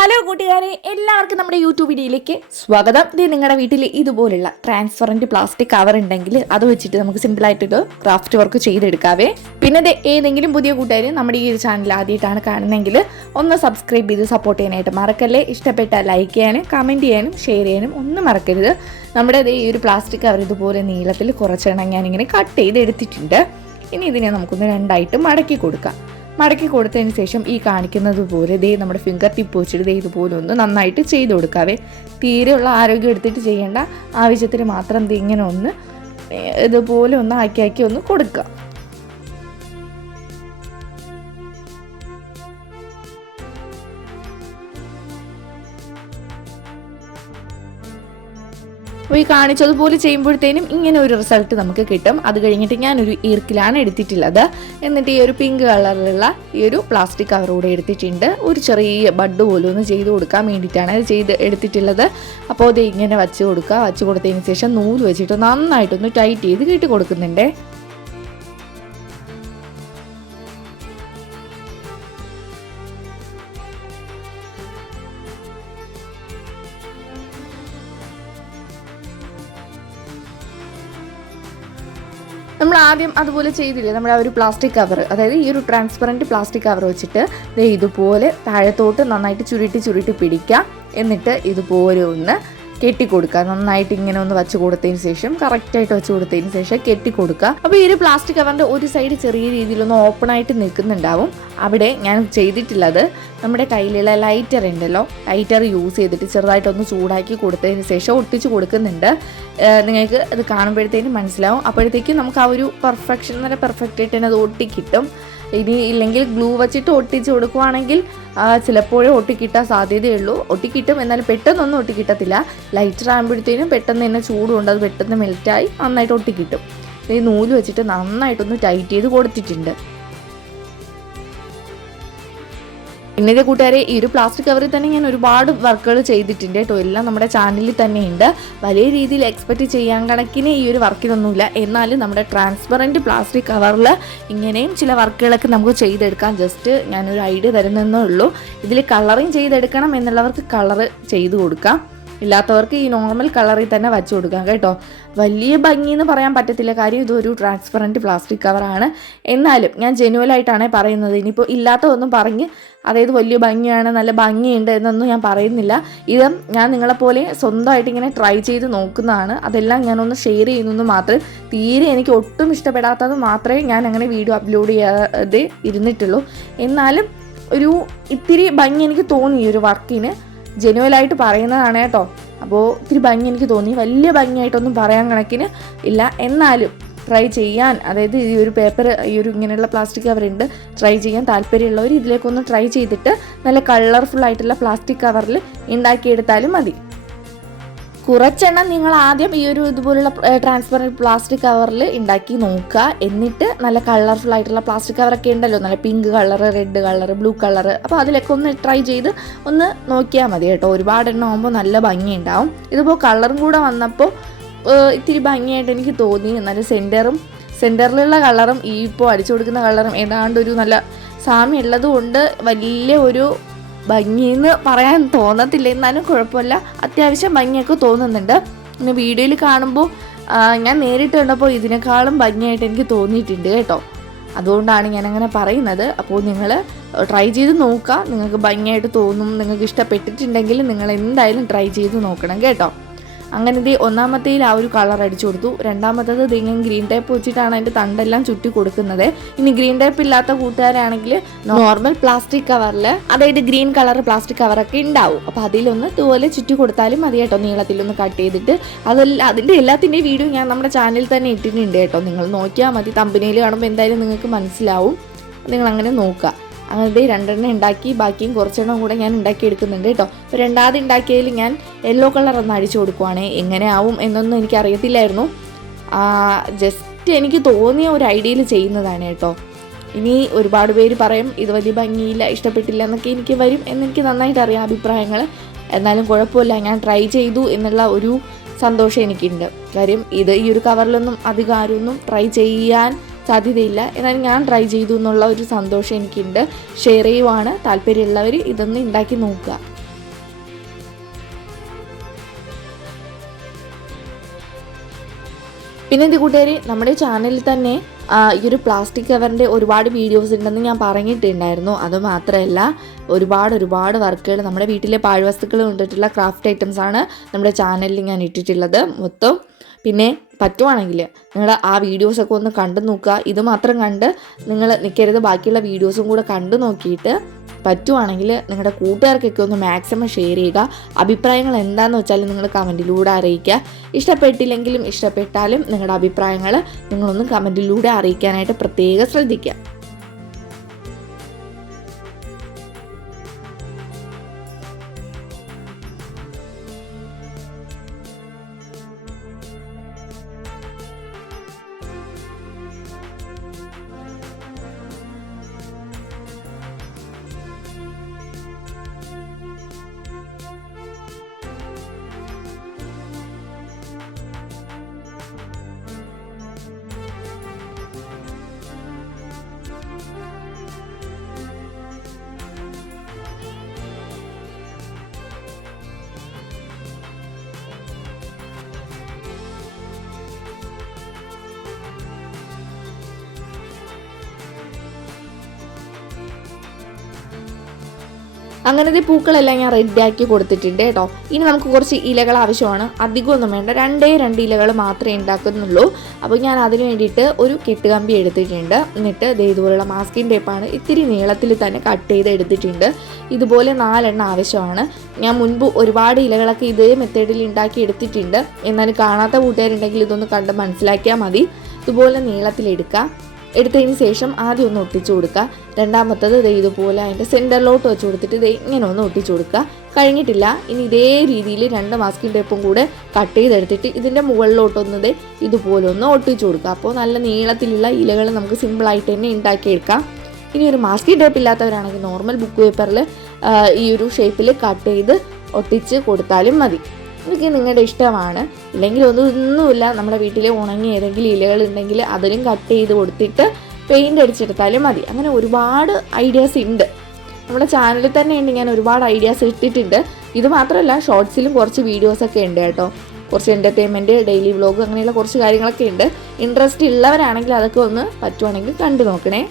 Hello കൂട്ടുകാരെ എല്ലാവർക്കും നമ്മുടെ യൂട്യൂബ് വീഡിയോയിലേക്ക് സ്വാഗതം. ഇത് നിങ്ങളുടെ വീട്ടിൽ ഇതുപോലുള്ള ട്രാൻസ്പെറന്റ് പ്ലാസ്റ്റിക് കവർ ഉണ്ടെങ്കിൽ അത് വെച്ചിട്ട് നമുക്ക് സിമ്പിളായിട്ടൊരു ക്രാഫ്റ്റ് വർക്ക് ചെയ്തെടുക്കാവേ. പിന്നെ ഇത് ഏതെങ്കിലും പുതിയ കൂട്ടുകാർ നമ്മുടെ ഈ ഒരു ചാനൽ ആദ്യമായിട്ടാണ് കാണുന്നതെങ്കിൽ ഒന്ന് സബ്സ്ക്രൈബ് ചെയ്ത് സപ്പോർട്ട് ചെയ്യാനായിട്ട് മറക്കല്ലേ. ഇഷ്ടപ്പെട്ട ലൈക്ക് ചെയ്യാനും കമന്റ് ചെയ്യാനും ഷെയർ ചെയ്യാനും ഒന്നും മറക്കരുത്. നമ്മുടെ ഈ ഒരു പ്ലാസ്റ്റിക് കവർ ഇതുപോലെ നീളത്തിൽ കുറച്ചെണ്ണം ഞാനിങ്ങനെ കട്ട് ചെയ്ത് എടുത്തിട്ടുണ്ട് ഇനി ഇതിനെ നമുക്കൊന്ന് രണ്ടായിട്ട് മടക്കി കൊടുക്കാം. മടക്കി കൊടുത്തതിന് ശേഷം ഈ കാണിക്കുന്നത് പോലെ ദേ നമ്മുടെ ഫിംഗർ ടിപ്പ് വെച്ചിട്ട് ദേ ഇതുപോലെ ഒന്ന് നന്നായിട്ട് ചെയ്ത് കൊടുക്കാവേ. തീരെയുള്ള ആരോഗ്യം എടുത്തിട്ട് ചെയ്യേണ്ട ആവശ്യത്തിന് മാത്രം ദേ ഇങ്ങനെ ഒന്ന് ഇതുപോലെ ഒന്ന് ആക്കി ആക്കി ഒന്ന് കൊടുക്കുക. അപ്പോൾ ഈ കാണിച്ചതുപോലെ ചെയ്യുമ്പോഴത്തേനും ഇങ്ങനെ ഒരു റിസൾട്ട് നമുക്ക് കിട്ടും. അത് കഴിഞ്ഞിട്ട് ഞാനൊരു ഈർക്കിലാണ് എടുത്തിട്ടുള്ളത്. എന്നിട്ട് ഈ ഒരു പിങ്ക് കളറിലുള്ള ഈ ഒരു പ്ലാസ്റ്റിക് കവർ കൂടെ എടുത്തിട്ടുണ്ട്. ഒരു ചെറിയ ബഡ് പോലും ഒന്ന് ചെയ്ത് കൊടുക്കാൻ വേണ്ടിയിട്ടാണ് ചെയ്ത് എടുത്തിട്ടുള്ളത്. അപ്പോൾ അത് ഇങ്ങനെ വച്ച് കൊടുക്കുക. വച്ച് കൊടുത്തതിന് ശേഷം നൂൽ വെച്ചിട്ട് നന്നായിട്ടൊന്ന് ടൈറ്റ് ചെയ്ത് കെട്ടി കൊടുക്കുന്നുണ്ടേ. നമ്മൾ ആദ്യം അതുപോലെ ചെയ്തില്ലേ? നമ്മുടെ ആ ഒരു പ്ലാസ്റ്റിക് കവർ അതായത് ഈ ഒരു ട്രാൻസ്പെറന്റ് പ്ലാസ്റ്റിക് കവർ വെച്ചിട്ട് ദേ ഇതുപോലെ താഴത്തോട്ട് നന്നായിട്ട് ചുരുട്ടി ചുരുട്ടി പിടിക്കുക എന്നിട്ട് ഇതുപോലെ ഒന്ന് കെട്ടിക്കൊടുക്കുക. നന്നായിട്ട് ഇങ്ങനെ ഒന്ന് വെച്ച് കൊടുത്തതിന് ശേഷം കറക്റ്റായിട്ട് വെച്ച് കൊടുത്തതിന് ശേഷം കെട്ടി കൊടുക്കുക അപ്പോൾ ഈ ഒരു പ്ലാസ്റ്റിക് കവറിന്റെ ഒരു സൈഡ് ചെറിയ രീതിയിലൊന്ന് ഓപ്പൺ ആയിട്ട് നിൽക്കുന്നുണ്ടാവും. അവിടെ ഞാൻ ചെയ്തിട്ടുള്ളത് നമ്മുടെ കയ്യിലുള്ള ലൈറ്റർ ഉണ്ടല്ലോ. ലൈറ്റർ യൂസ് ചെയ്തിട്ട് ചെറുതായിട്ടൊന്ന് ചൂടാക്കി കൊടുത്തതിന് ശേഷം ഒട്ടിച്ച് കൊടുക്കുന്നുണ്ട്. നിങ്ങൾക്ക് അത് കാണുമ്പോഴത്തേനും മനസ്സിലാവും. അപ്പോഴത്തേക്കും നമുക്ക് ആ ഒരു പെർഫെക്ഷൻ നല്ല പെർഫെക്റ്റ് ആയിട്ട് തന്നെ അത് ഒട്ടിക്കിട്ടും. ഇനി ഇല്ലെങ്കിൽ ഗ്ലൂ വെച്ചിട്ട് ഒട്ടിച്ച് കൊടുക്കുവാണെങ്കിൽ ചിലപ്പോഴേ ഒട്ടിക്കിട്ടാൻ സാധ്യതയുള്ളൂ. ഒട്ടിക്കിട്ടും എന്നാൽ പെട്ടെന്നൊന്നും ഒട്ടിക്കിട്ടത്തില്ല. ലൈറ്റർ ആകുമ്പോഴത്തേനും പെട്ടെന്ന് തന്നെ ചൂടുണ്ട് അത് പെട്ടെന്ന് മെൽറ്റായി നന്നായിട്ട് ഒട്ടിക്കിട്ടും. ഈ നൂൽ വെച്ചിട്ട് നന്നായിട്ടൊന്ന് ടൈറ്റ് ചെയ്ത് കൊടുത്തിട്ടുണ്ട്. പിന്നെ ഇതേ കൂട്ടുകാരെ ഈ ഒരു പ്ലാസ്റ്റിക് കവറിൽ തന്നെ ഞാൻ ഒരുപാട് വർക്കുകൾ ചെയ്തിട്ടുണ്ട് കേട്ടോ. എല്ലാം നമ്മുടെ ചാനലിൽ തന്നെ ഉണ്ട് വലിയ രീതിയിൽ എക്സ്പെക്റ്റ് ചെയ്യാൻ കണക്കിന് ഈ ഒരു വർക്കിനൊന്നുമില്ല. എന്നാലും നമ്മുടെ ട്രാൻസ്പെറന്റ് പ്ലാസ്റ്റിക് കവറിൽ ഇങ്ങനെയും ചില വർക്കുകളൊക്കെ നമുക്ക് ചെയ്തെടുക്കാം. ജസ്റ്റ് ഞാനൊരു ഐഡിയ തരുന്നേ ഉള്ളൂ. ഇതിൽ കളറിങ് ചെയ്തെടുക്കണം എന്നുള്ളവർക്ക് കളറ് ചെയ്ത് കൊടുക്കാം. ഇല്ലാത്തവർക്ക് ഈ നോർമൽ കളറിൽ തന്നെ വച്ചു കൊടുക്കാം കേട്ടോ. വലിയ ഭംഗി എന്ന് പറയാൻ പറ്റത്തില്ല കാര്യം ഇതൊരു ട്രാൻസ്പെറന്റ് പ്ലാസ്റ്റിക് കവറാണ് എന്നാലും ഞാൻ ജെനുവലായിട്ടാണ് പറയുന്നത്. ഇനിയിപ്പോൾ ഇല്ലാത്തതൊന്നും പറഞ്ഞ് അതായത് വലിയ ഭംഗിയാണ് നല്ല ഭംഗിയുണ്ട് എന്നൊന്നും ഞാൻ പറയുന്നില്ല. ഇത് ഞാൻ നിങ്ങളെപ്പോലെ സ്വന്തമായിട്ട് ഇങ്ങനെ ട്രൈ ചെയ്ത് നോക്കുന്നതാണ്. അതെല്ലാം ഞാനൊന്ന് ഷെയർ ചെയ്യുന്നതെന്ന് മാത്രം തീരെ എനിക്ക് ഒട്ടും ഇഷ്ടപ്പെടാത്തത് മാത്രമേ ഞാൻ അങ്ങനെ വീഡിയോ അപ്ലോഡ് ചെയ്യാതെ ഇരുന്നിട്ടുള്ളൂ. എന്നാലും ഒരു ഇത്തിരി ഭംഗി എനിക്ക് തോന്നി ഈ ഒരു വർക്കിന് ജെനുവലായിട്ട് പറയുന്നതാണ് കേട്ടോ. അപ്പോൾ ഇത്തിരി ഭംഗി എനിക്ക് തോന്നി. വലിയ ഭംഗിയായിട്ടൊന്നും പറയാൻ കണക്കിന് ഇല്ല. എന്നാലും ട്രൈ ചെയ്യാൻ അതായത് ഈ ഒരു പേപ്പർ ഈ ഒരു ഇങ്ങനെയുള്ള പ്ലാസ്റ്റിക് കവറുണ്ട് ട്രൈ ചെയ്യാൻ താല്പര്യമുള്ളവർ ഇതിലേക്കൊന്ന് ട്രൈ ചെയ്തിട്ട് നല്ല കളർഫുൾ ആയിട്ടുള്ള പ്ലാസ്റ്റിക് കവറിൽ ഉണ്ടാക്കിയെടുത്താലും മതി. കുറച്ചെണ്ണം നിങ്ങൾ ആദ്യം ഈ ഒരു ഇതുപോലുള്ള ട്രാൻസ്പെറന്റ് പ്ലാസ്റ്റിക് കവറിൽ ഉണ്ടാക്കി നോക്കുക. എന്നിട്ട് നല്ല കളർഫുൾ ആയിട്ടുള്ള പ്ലാസ്റ്റിക് കവറൊക്കെ ഉണ്ടല്ലോ നല്ല pink colour red colour blue colour അപ്പോൾ അതിലൊക്കെ ഒന്ന് ട്രൈ ചെയ്ത് ഒന്ന് നോക്കിയാൽ മതി കേട്ടോ. ഒരുപാട് എണ്ണം ആകുമ്പോൾ നല്ല ഭംഗിയുണ്ടാവും. ഇതിപ്പോൾ കളറും കൂടെ വന്നപ്പോൾ ഇത്തിരി ഭംഗിയായിട്ട് എനിക്ക് തോന്നി. എന്നാലും സെന്ററും സെന്ററിലുള്ള കളറും ഈ ഇപ്പോൾ അടിച്ചു കൊടുക്കുന്ന കളറും ഏതാണ്ട് ഒരു നല്ല സാമ്യമുള്ളതുകൊണ്ട് വലിയ ഒരു ഭംഗിയെന്ന് പറയാൻ തോന്നത്തില്ല. എന്നാലും കുഴപ്പമില്ല. അത്യാവശ്യം ഭംഗിയൊക്കെ തോന്നുന്നുണ്ട്. പിന്നെ വീഡിയോയിൽ കാണുമ്പോൾ ഞാൻ നേരിട്ട് കണ്ടപ്പോൾ ഇതിനേക്കാളും ഭംഗിയായിട്ട് എനിക്ക് തോന്നിയിട്ടുണ്ട് കേട്ടോ. അതുകൊണ്ടാണ് ഞാൻ അങ്ങനെ പറയുന്നത്. അപ്പോൾ നിങ്ങൾ ട്രൈ ചെയ്ത് നോക്കുക. നിങ്ങൾക്ക് ഭംഗിയായിട്ട് തോന്നും നിങ്ങൾക്ക് ഇഷ്ടപ്പെട്ടിട്ടുണ്ടെങ്കിൽ നിങ്ങൾ എന്തായാലും ട്രൈ ചെയ്ത് നോക്കണം കേട്ടോ. അങ്ങനെ ദേ ഒന്നാമത്തേയിൽ ആ ഒരു കളർ അടിച്ചു കൊടുത്തു. രണ്ടാമത്തേത് ഇതിങ്ങനെ ഗ്രീൻ ടേപ്പ് വെച്ചിട്ടാണ് അതിന്റെ തണ്ടെല്ലാം ചുറ്റി കൊടുക്കുന്നത്. ഇനി ഗ്രീൻ ടേപ്പ് ഇല്ലാത്ത കൂട്ടുകാരാണെങ്കിൽ നോർമൽ പ്ലാസ്റ്റിക് കവറിൽ അതായത് ഗ്രീൻ കളർ പ്ലാസ്റ്റിക് കവറൊക്കെ ഉണ്ടാവും. അപ്പോൾ അതിലൊന്ന് ഇതുപോലെ ചുറ്റി കൊടുത്താലും മതി കേട്ടോ നീളത്തിലൊന്ന് കട്ട് ചെയ്തിട്ട്. അതെല്ലാം അതിന്റെ എല്ലാത്തിന്റെയും വീഡിയോ ഞാൻ നമ്മുടെ ചാനലിൽ തന്നെ ഇട്ടിട്ടുണ്ട് കേട്ടോ. നിങ്ങൾ നോക്കിയാൽ മതി തമ്പനിയിൽ കാണുമ്പോൾ എന്തായാലും നിങ്ങൾക്ക് മനസ്സിലാവും. നിങ്ങൾ അങ്ങനെ നോക്കുക. അങ്ങനെ രണ്ടെണ്ണം ഉണ്ടാക്കി ബാക്കിയും കുറച്ചെണ്ണം കൂടെ ഞാൻ ഉണ്ടാക്കി എടുക്കുന്നുണ്ട് കേട്ടോ. അപ്പോൾ രണ്ടാമത് ഉണ്ടാക്കിയതിൽ ഞാൻ യെല്ലോ കളർ ഒന്ന് അടിച്ചു കൊടുക്കുവാണേ. എങ്ങനെ ആവും എന്നൊന്നും എനിക്ക് അറിയത്തില്ലായിരുന്നു. ജസ്റ്റ് എനിക്ക് തോന്നിയ ഒരു ഐഡിയയിൽ ചെയ്യുന്നതാണ് കേട്ടോ. ഇനി ഒരുപാട് പേര് പറയും ഇത് വലിയ ഭംഗിയില്ല ഇഷ്ടപ്പെട്ടില്ല എന്നൊക്കെ എനിക്ക് വരും എന്നെനിക്ക് നന്നായിട്ട് അറിയാം അഭിപ്രായങ്ങൾ എന്നാലും കുഴപ്പമില്ല ഞാൻ ട്രൈ ചെയ്തു എന്നുള്ള ഒരു സന്തോഷം എനിക്കുണ്ട്. കാര്യം ഇത് ഈ ഒരു കവറിലൊന്നും അധികം ആരൊന്നും ട്രൈ ചെയ്യാൻ സാധ്യതയില്ല. എന്നാൽ ഞാൻ ട്രൈ ചെയ്തു എന്നുള്ള ഒരു സന്തോഷം എനിക്കുണ്ട്. ഷെയർ ചെയ്യുവാണ്. താല്പര്യമുള്ളവർ ഇതൊന്ന് ഉണ്ടാക്കി നോക്കുക. പിന്നെ ഇത് കൂട്ടുകാർ നമ്മുടെ ചാനലിൽ തന്നെ ഈ ഒരു പ്ലാസ്റ്റിക് കവറിന്റെ ഒരുപാട് വീഡിയോസ് ഉണ്ടെന്ന് ഞാൻ പറഞ്ഞിട്ടുണ്ടായിരുന്നു. അതുമാത്രമല്ല ഒരുപാട് ഒരുപാട് വർക്കുകൾ നമ്മുടെ വീട്ടിലെ പാഴ്വസ്തുക്കൾ കൊണ്ടിട്ടുള്ള ക്രാഫ്റ്റ് ഐറ്റംസാണ് നമ്മുടെ ചാനലിൽ ഞാൻ ഇട്ടിട്ടുള്ളത് മൊത്തം. പിന്നെ പറ്റുവാണെങ്കിൽ നിങ്ങൾ ആ വീഡിയോസൊക്കെ ഒന്ന് കണ്ടു നോക്കുക. ഇത് മാത്രം കണ്ട് നിങ്ങൾ നിൽക്കരുത് ബാക്കിയുള്ള വീഡിയോസും കൂടെ കണ്ടു നോക്കിയിട്ട് പറ്റുവാണെങ്കിൽ നിങ്ങളുടെ കൂട്ടുകാർക്കൊക്കെ ഒന്ന് മാക്സിമം ഷെയർ ചെയ്യുക. അഭിപ്രായങ്ങൾ എന്താണെന്ന് വെച്ചാൽ നിങ്ങൾ കമന്റിലൂടെ അറിയിക്കുക. ഇഷ്ടപ്പെട്ടില്ലെങ്കിലും ഇഷ്ടപ്പെട്ടാലും നിങ്ങളുടെ അഭിപ്രായങ്ങൾ നിങ്ങളൊന്ന് കമന്റിലൂടെ അറിയിക്കാനായിട്ട് പ്രത്യേകം ശ്രദ്ധിക്കുക. അങ്ങനത്തെ പൂക്കളെല്ലാം ഞാൻ റെഡിയാക്കി കൊടുത്തിട്ടുണ്ട് കേട്ടോ. ഇനി നമുക്ക് കുറച്ച് ഇലകൾ ആവശ്യമാണ്. അധികമൊന്നും വേണ്ട. രണ്ടേ രണ്ട് ഇലകൾ മാത്രമേ ഉണ്ടാക്കുന്നുള്ളൂ. അപ്പോൾ ഞാൻ അതിന് വേണ്ടിയിട്ട് ഒരു കെട്ടുകമ്പി എടുത്തിട്ടുണ്ട്. എന്നിട്ട് ദേ ഇതുപോലുള്ള മാസ്കിൻ ടേപ്പാണ് ഇത്തിരി നീളത്തിൽ തന്നെ കട്ട് ചെയ്ത് എടുത്തിട്ടുണ്ട് ഇതുപോലെ നാലെണ്ണം ആവശ്യമാണ്. ഞാൻ മുൻപ് ഒരുപാട് ഇലകളൊക്കെ ഇതേ മെത്തേഡിൽ ഉണ്ടാക്കി എടുത്തിട്ടുണ്ട്. എന്നാലും കാണാത്ത കൂട്ടുകാരുണ്ടെങ്കിൽ ഇതൊന്ന് കണ്ട് മനസ്സിലാക്കിയാൽ മതി. ഇതുപോലെ നീളത്തിലെടുക്കുക എടുത്തതിന് ശേഷം ആദ്യം ഒന്ന് ഒട്ടിച്ചു കൊടുക്കുക. രണ്ടാമത്തത് ദേ ഇതുപോലെ അതിന്റെ സെന്ററിലോട്ട് വെച്ച് കൊടുത്തിട്ട് ദേ ഇങ്ങനെ ഒന്ന് ഒട്ടിച്ചു കൊടുക്കുക. കഴിഞ്ഞിട്ടില്ല. ഇനി ഇതേ രീതിയിൽ രണ്ട് മാസ്കിംഗ് ടേപ്പും കൂടെ കട്ട് ചെയ്തെടുത്തിട്ട് ഇതിന്റെ മുകളിലോട്ടൊന്ന് ദേ ഇതുപോലെ ഒന്ന് ഒട്ടിച്ചു കൊടുക്കുക. അപ്പോൾ നല്ല നീളത്തിലുള്ള ഇലകൾ നമുക്ക് സിമ്പിളായിട്ട് തന്നെ ഉണ്ടാക്കിയെടുക്കാം. ഇനി ഒരു മാസ്കിൻ ടേപ്പ് ഇല്ലാത്തവരാണെങ്കിൽ നോർമൽ ബുക്ക് പേപ്പറിൽ ഈ ഒരു ഷേപ്പിൽ കട്ട് ചെയ്ത് ഒട്ടിച്ച് കൊടുത്താലും മതി. ഇതൊക്കെ നിങ്ങളുടെ ഇഷ്ടമാണ്. ഇല്ലെങ്കിൽ ഒന്നും ഒന്നുമില്ല നമ്മുടെ വീട്ടിൽ ഉണങ്ങിയ ഏതെങ്കിലും ഇലകൾ ഉണ്ടെങ്കിൽ അതിലും കട്ട് ചെയ്ത് കൊടുത്തിട്ട് പെയിന്റ് അടിച്ചെടുത്താലും മതി. അങ്ങനെ ഒരുപാട് ഐഡിയാസ് ഉണ്ട്. നമ്മുടെ ചാനലിൽ തന്നെ ഉണ്ട് ഞാൻ ഒരുപാട് ഐഡിയാസ് ഇട്ടിട്ടുണ്ട്. ഇത് മാത്രമല്ല ഷോർട്സിലും കുറച്ച് വീഡിയോസൊക്കെ ഉണ്ട് കേട്ടോ. കുറച്ച് എന്റർടൈൻമെന്റ് ഡെയിലി വ്ലോഗ് അങ്ങനെയുള്ള കുറച്ച് കാര്യങ്ങളൊക്കെ ഉണ്ട്. ഇൻട്രസ്റ്റ് ഉള്ളവരാണെങ്കിൽ അതൊക്കെ ഒന്ന് പറ്റുവാണെങ്കിൽ കണ്ടു നോക്കണേ.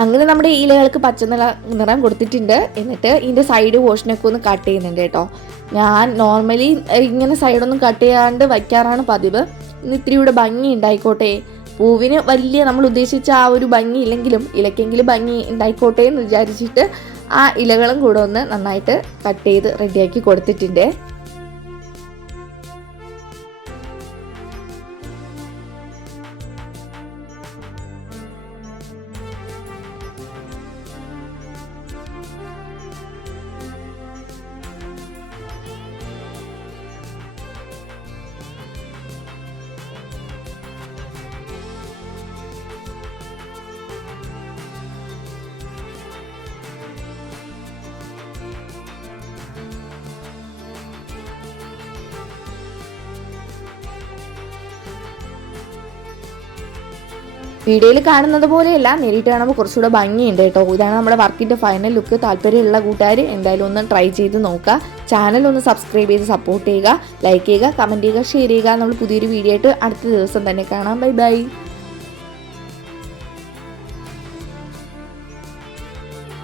അങ്ങനെ നമ്മുടെ ഇലകൾക്ക് പച്ച നിറ നിറം കൊടുത്തിട്ടുണ്ട്. എന്നിട്ട് ഇതിന്റെ സൈഡ് പോർഷനൊക്കെ ഒന്ന് കട്ട് ചെയ്യുന്നുണ്ട് കേട്ടോ. ഞാൻ നോർമലി ഇങ്ങനെ സൈഡൊന്നും കട്ട് ചെയ്യാണ്ട് വയ്ക്കാറാണ് പതിവ്. ഇന്ന് ഇത്തിരി കൂടെ ഭംഗി ഉണ്ടായിക്കോട്ടെ. പൂവിന് വലിയ നമ്മൾ ഉദ്ദേശിച്ച ആ ഒരു ഭംഗി ഇല്ലെങ്കിലും ഇലക്കെങ്കിലും ഭംഗി ഉണ്ടായിക്കോട്ടെ എന്ന് വിചാരിച്ചിട്ട് ആ ഇലകളും കൂടെ ഒന്ന് നന്നായിട്ട് കട്ട് ചെയ്ത് റെഡിയാക്കി കൊടുത്തിട്ടുണ്ട്. വീഡിയോയിൽ കാണുന്നത് പോലെയല്ല. നേരിട്ട് കാണുമ്പോൾ കുറച്ചുകൂടെ ഭംഗിയുണ്ട് കേട്ടോ. ഇതാണ് നമ്മുടെ വർക്കിന്റെ ഫൈനൽ ലുക്ക് താല്പര്യമുള്ള കൂട്ടുകാർ എന്തായാലും ഒന്ന് ട്രൈ ചെയ്ത് നോക്കുക. ചാനൽ ഒന്ന് സബ്സ്ക്രൈബ് ചെയ്ത് സപ്പോർട്ട് ചെയ്യുക. ലൈക്ക് ചെയ്യുക കമന്റ് ചെയ്യുക ഷെയർ ചെയ്യുക. നമ്മൾ പുതിയൊരു വീഡിയോ ആയിട്ട് അടുത്ത ദിവസം തന്നെ കാണാം. Bye bye